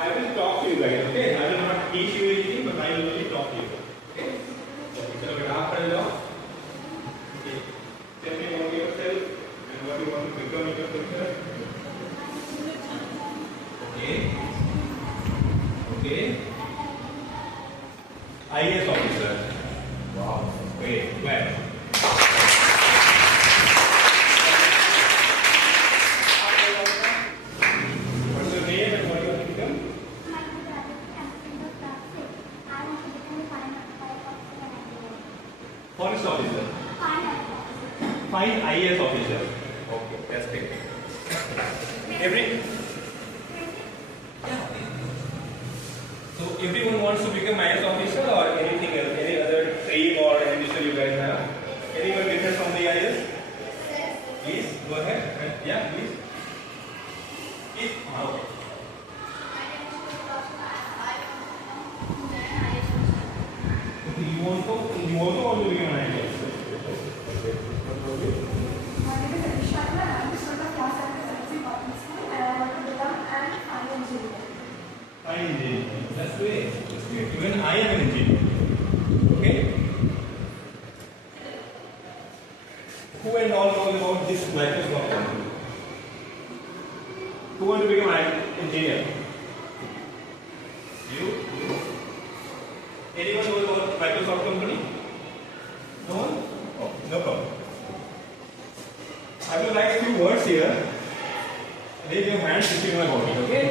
I will talk to you guys, okay? I will not teach you anything, but I will only talk to you, okay? Okay, चलो बेटा आप पढ़ लो. Okay. Tell me about yourself and what you want to become in your future. Okay. Okay. IAS officer. Wow. Great. Well. What's your name and what you want to become? Forest officer. Fine IAS officer. Okay, that's great. So everyone wants to become IAS officer or anything else, any other dream or ambition you guys have? Anyone different from the IAS? Please go ahead. Yeah, please. Please. Okay. You want to also become an IAS? My name is Anisha. I am a student of class 7 Public School and I want to become an fine engineer. Fine engineer. That's great. That's great. Even I am an engineer. Okay? Who and all knows about this Microsoft company? Who want to become an engineer? You? Anyone knows about Microsoft company? No one? Oh, no problem. I will write a few words here. Raise your hands if you know about it, okay?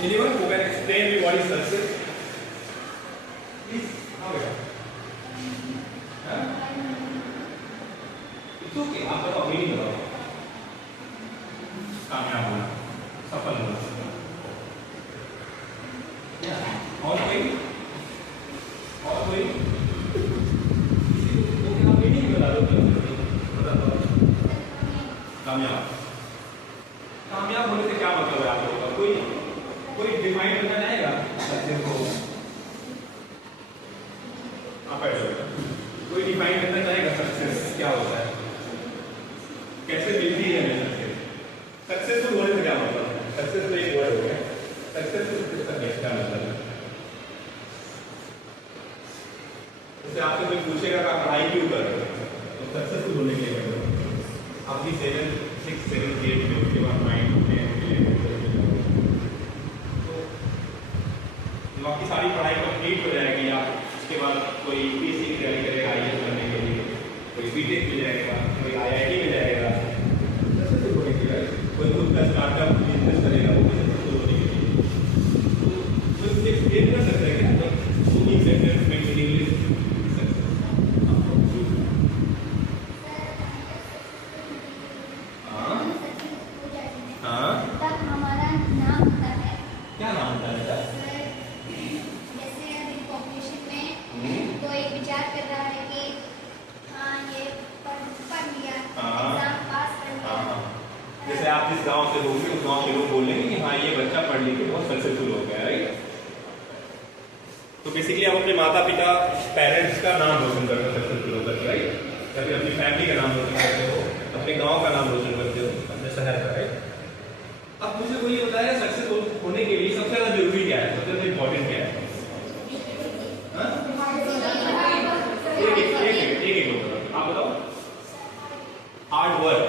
Anyone who can explain me what is success? Please, how is it? Huh? It's okay. आप बताओ meaning बताओ. कामयाब होना, सफल होना. Yeah. और कोई? किसी को meaning बता दो. बता दो. कामयाब होने से क्या मतलब है आप लोगों का? कोई डिफाइन करना चाहेगा सक्सेस को? आप बैठो. कोई डिफाइन करना चाहेगा सक्सेस क्या होता है? कैसे मिलती है हमें सक्सेस? सक्सेसफुल होने से क्या मतलब है? सक्सेस तो एक वर्ड हो गया. सक्सेसफुल किसका क्या मतलब है? जैसे आपसे कोई पूछेगा कि आप पढ़ाई क्यों कर रहे हो, तो सक्सेसफुल होने के लिए कर रहे हो. अपनी 7, 6, 7, 8 में उसके बाद 9 10 तो आपकी सारी पढ़ाई कंप्लीट हो जाएगी. आप उसके बाद कोई पीसी की तैयारी करेगा IAS बनने के लिए, कोई बीटेक मिल जाएगा, कोई IIT मिल जाएगा. सक्सेसफुल होने के लिए कोई खुद का स्टार्टअप बिजनेस करेगा, वो भी सक्सेसफुल होने के लिए. तो एक्सप्लेन कर सकते हैं क्या कुकिंग सेंटेंस में इंग्लिश? क्या नाम होता है बेटा? जैसे अभी पॉपुलेशन में कोई विचार कर रहा है कि हाँ ये पढ़ लिया, एग्जाम पास कर लिया. जैसे आप जिस गांव से होंगे उस गांव के लोग बोलेंगे कि हाँ ये बच्चा पढ़ लिख के बहुत सक्सेसफुल हो गया, राइट? तो बेसिकली आप अपने माता पिता पेरेंट्स का नाम रोशन करते हो सक्सेसफुल होकर, राइट? या फिर अपनी फैमिली का नाम रोशन करते हो, अपने गाँव का नाम रोशन करते हो, अपने शहर का, राइट? अब मुझे कोई ये बताया सक्सेसफुल होने के लिए सबसे ज्यादा जरूरी क्या है, सबसे ज्यादा इंपॉर्टेंट क्या है? एक आप बताओ. Hard work.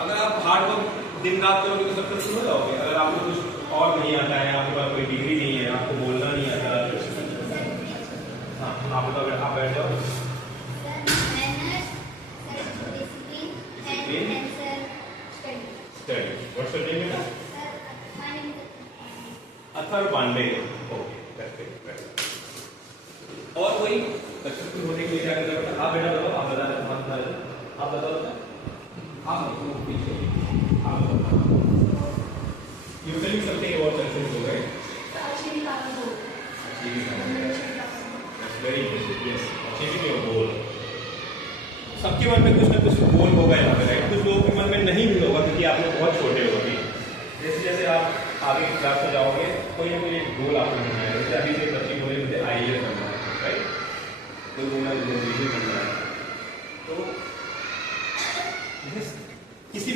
अगर आप हार्ड वर्क दिन रात करोगे तो सक्सेसफुल हो जाओगे. अगर आपको कुछ और नहीं आता है, आपके पास कोई डिग्री नहीं है, आपको बोलना नहीं आता, हाँ आप बताओ. आप बैठ जाओ. Study. What's your name? Atharva Pandey. Okay, that's it. और कोई सक्सेसफुल होने के लिए क्या करना पड़ता है? आप बेटा बताओ. आप बता रहे. आप बताओ. आप पीछे. आप बताओ. You telling something about successful, right? Achieving our goal. That's very interesting. Yes, achieving your goal. सबके मन में कुछ ना कुछ गोल होगा यहाँ पे, राइट? कुछ लोगों के मन में नहीं भी होगा क्योंकि आप लोग बहुत छोटे हो अभी. जैसे जैसे आप आगे की क्लास में जाओगे कोई ना कोई एक गोल आपने बनाया है. जैसे अभी से बच्चे बोले मुझे IAS बनना है, राइट? कोई बोला मुझे BA बनना है.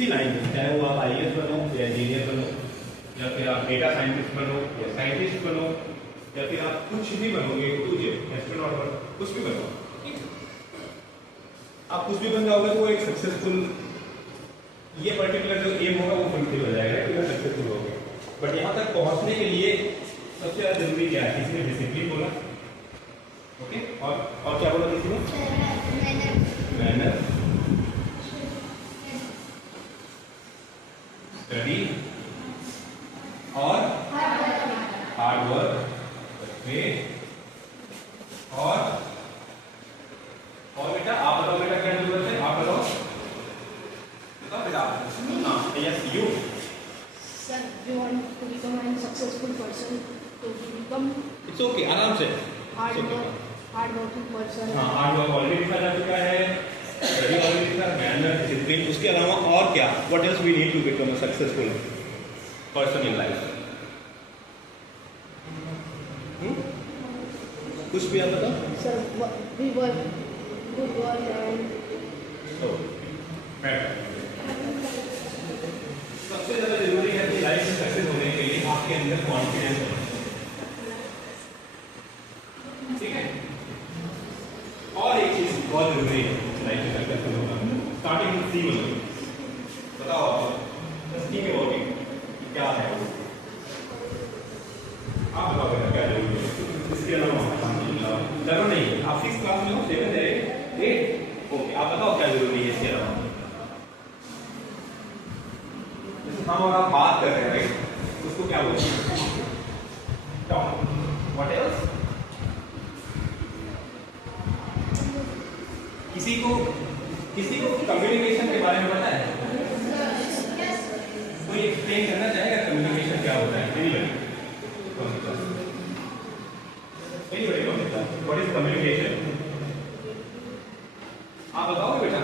भी लाइन में, चाहे वो आप IAS बनो या इंजीनियर बनो या फिर आप डेटा साइंटिस्ट बनो या साइंटिस्ट बनो या फिर आप कुछ भी बनोगे, एस्ट्रोनॉट बनो, कुछ भी बनो, ठीक है? आप कुछ भी बन जाओगे तो वो एक सक्सेसफुल, ये पर्टिकुलर जो एम होगा वो फुलफिल हो जाएगा, तो सक्सेसफुल हो गया। बट यहाँ तक पहुँचने के लिए सबसे ज़्यादा जरूरी क्या है? किसी ने डिसिप्लिन बोला, ओके, और क्या बोला किसी ने? मेहनत, स्टडी और हार्ड वर्क, और बेटा आप बताओ, बेटा क्या जरूरत है? आप बताओ बेटा। हाँ, yes you. Sir, we want to become a successful person. To become it's okay, आराम से। hard-working person. हाँ, हार्ड वर्क ऑलरेडी लिखा जा चुका है, स्टडी ऑलरेडी लिखा है, मेहनत, डिसिप्लिन, उसके अलावा और क्या? What else we need to become a successful person in life? कुछ भी आप बताओ। Sir, we work, good work and सबसे ज्यादा जरूरी है कि लाइफ में सक्सेस होने के लिए आपके अंदर कॉन्फिडेंस होना, ठीक है? और एक चीज बहुत जरूरी है लाइफ में सक्सेसफुल होना, स्टार्टिंग में सी बोलो, बताओ आपको सी के वर्किंग क्या है? आप बताओ बेटा क्या जरूरी है? इसके अलावा जरूर नहीं, आप 6 क्लास में हो, 7 है 8, ओके, आप बताओ क्या जरूरी है इसके अलावा? हम और आप बात कर रहे हैं, राइट? उसको क्या बोलते हैं? टॉक। What else? किसी को कम्युनिकेशन के बारे में पता है? कोई एक्सप्लेन करना चाहेगा कम्युनिकेशन क्या होता है? Anybody what is communication? आप बताओगे बेटा?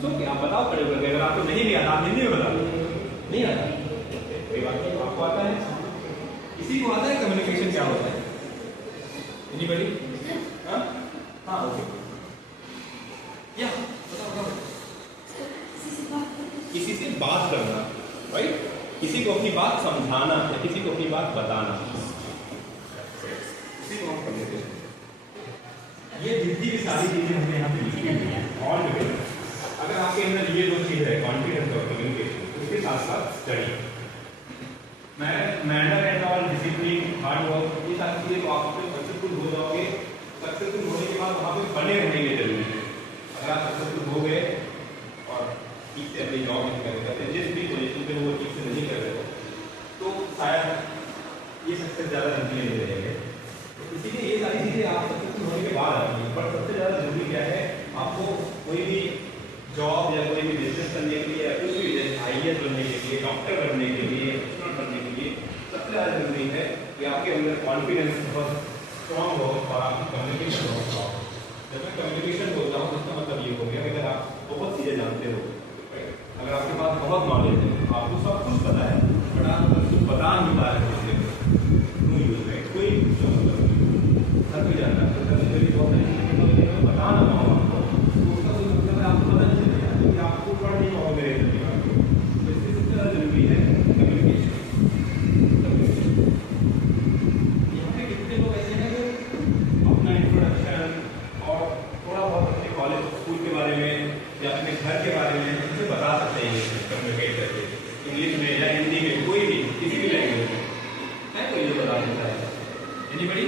सो क्या आप बताओ खड़े होकर, अगर आपको नहीं भी आता आप हिंदी में बताओ। नहीं आता? कोई बात नहीं, आपको आता है? किसी को आता है कम्युनिकेशन क्या होता है? एनीबॉडी? हाँ हाँ, ओके, या बताओ। किसी से बात करना, राइट? किसी को अपनी बात समझाना या किसी को अपनी बात बताना, ये जितनी भी सारी चीजें हमने यहाँ पे लिखी है, और अगर आपके अंदर ये 2 चीज है, कॉन्फिडेंस और कम्युनिकेशन, उसके साथ साथ study, manner and all, discipline, hard work, ये सारी चीजें तो आप सक्सेसफुल हो जाओगे। सक्सेसफुल होने के बाद वहाँ पे बने रहने के जरूरी है। अगर आप सक्सेसफुल हो गए और ठीक से अपनी जॉब नहीं कर रहे, जिस भी पोजीशन पे वो ठीक से नहीं कर रहे तो शायद ये सक्सेस ज़्यादा जल्दी नहीं रहेंगे। इसीलिए ये सारी चीज़ें आप सक्सेसफुल होने के बाद आती हैं, बट सबसे ज़्यादा जरूरी क्या है? आपको कोई भी जॉब या कोई भी बिजनेस करने के लिए या कुछ भी IAS बनने के लिए, डॉक्टर बनने के लिए, एस्ट्रोनॉट बनने के लिए सबसे ज़्यादा जरूरी है कि आपके अंदर कॉन्फिडेंस बहुत स्ट्रॉन्ग हो और आपकी कम्युनिकेशन बहुत स्ट्रॉन्ग हो। जब मैं कम्युनिकेशन बोलता हूँ तो इसका मतलब ये हो गया कि अगर आप बहुत चीज़ें जानते हो, अगर आपके पास बहुत नॉलेज है, आपको सब कुछ पता है, बट आप अगर कुछ बता नहीं पा रहे हैं, कोई हर कोई जानता है, बहुत सारी बता ना पाऊँ आपको, तो उसका कोई मतलब आपको पता नहीं चलेगा क्योंकि आपको पढ़ नहीं पाओगे मेरे दिमाग में। तो इसलिए सबसे ज़्यादा जरूरी है कम्युनिकेशन। यहाँ पे कितने लोग ऐसे हैं जो अपना इंट्रोडक्शन और थोड़ा बहुत अपने कॉलेज स्कूल के बारे में या अपने घर के बारे में उसे बता सकते हैं कम्युनिकेट करके, इंग्लिश में या हिंदी में, कोई भी किसी भी लैंग्वेज में है, कोई ये बता सकता है? एनीबॉडी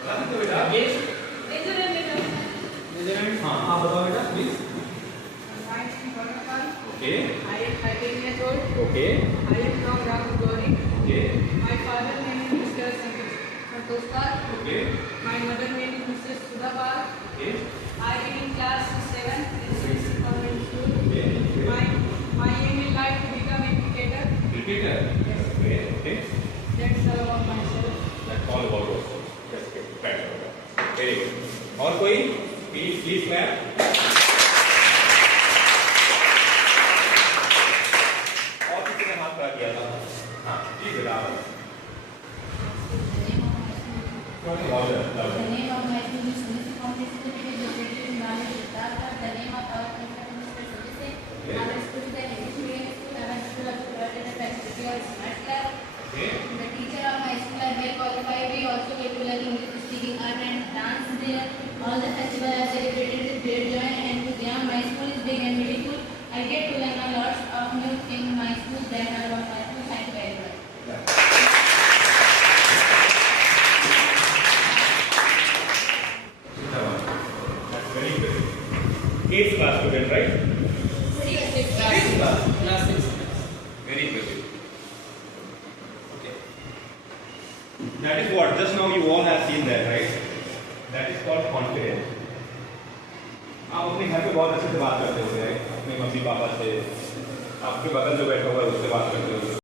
बता सकते हो बेटा? यस, हाँ आप बताओ बेटा please. Okay, I am 13 years old. Okay, I am from Ramagori. Okay, My father name is Mr. Santoshkar. Okay, My mother name is Mrs. Sudhapal. Okay, I am in class 7 in Swiss Convent School. Okay, My aim in life to become a cricketer. Cricketer, okay, okay, That's all about myself. That's all about yourself. Yes, okay, very good. और कोई please clap. और किसी ने हाथ खड़ा किया था? हाँ प्लीज बेटा आप। The name of my school is Sunisi Complex Educated Located in Nalur, Gujarat. The name of our teacher is Mr. Sudhir. Okay. The teacher of my school are well qualified. We also regular English speaking, art and dance there. All the festivals are celebrated with great joy and enthusiasm. My school is big and beautiful. I get to learn a lot of new things in my school that are about my school. Thank you very much. That's very good. 8th class student, right? 6th class. Very good. Okay. That is what just now you all have seen that, right? That is called confidence. आप अपने घर पे बहुत अच्छे से बात करते हो, अपने मम्मी पापा से, आपके बगल जो बैठा हुआ है उससे बात करते हो,